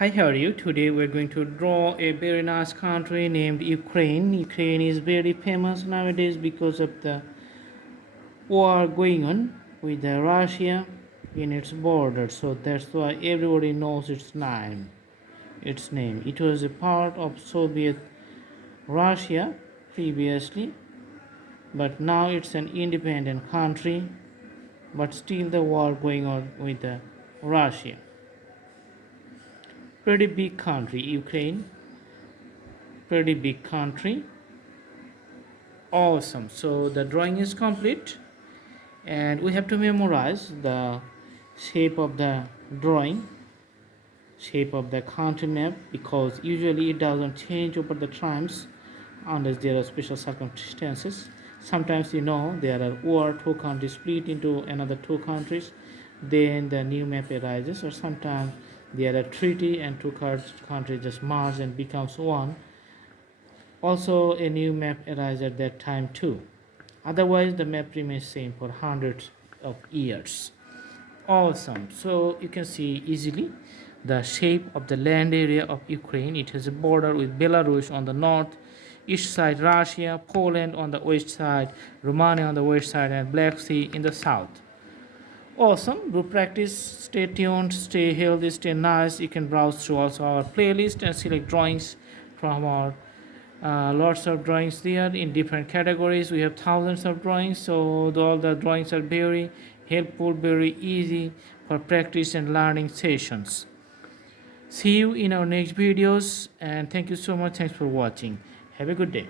Hi, how are you? Today we're going to draw a very nice country named Ukraine. Ukraine is very famous nowadays because of the war going on with the Russia in its border. So that's why everybody knows its name. Its name. It was a part of Soviet Russia previously, but now it's an independent country. But still the war going on with the Russia. Pretty big country, Ukraine. Pretty big country. Awesome. So the drawing is complete and we have to memorize the shape of the drawing, shape of the country map, because usually it doesn't change over the times unless there are special circumstances. Sometimes there are war, two countries split into another two countries, then the new map arises, or sometimes there are treaty and two countries just merge and becomes one. Also, a new map arises at that time too. Otherwise, the map remains same for hundreds of years. Awesome. So you can see easily the shape of the land area of Ukraine. It has a border with Belarus on the north, east side Russia, Poland on the west side, Romania on the west side, and Black Sea in the south. Awesome. Group practice. Stay tuned, stay healthy, stay nice. You can browse through also our playlist and select drawings from our lots of drawings there in different categories. We have thousands of drawings, so all the drawings are very helpful, very easy for practice and learning sessions. See you in our next videos, and thank you so much. Thanks for watching. Have a good day.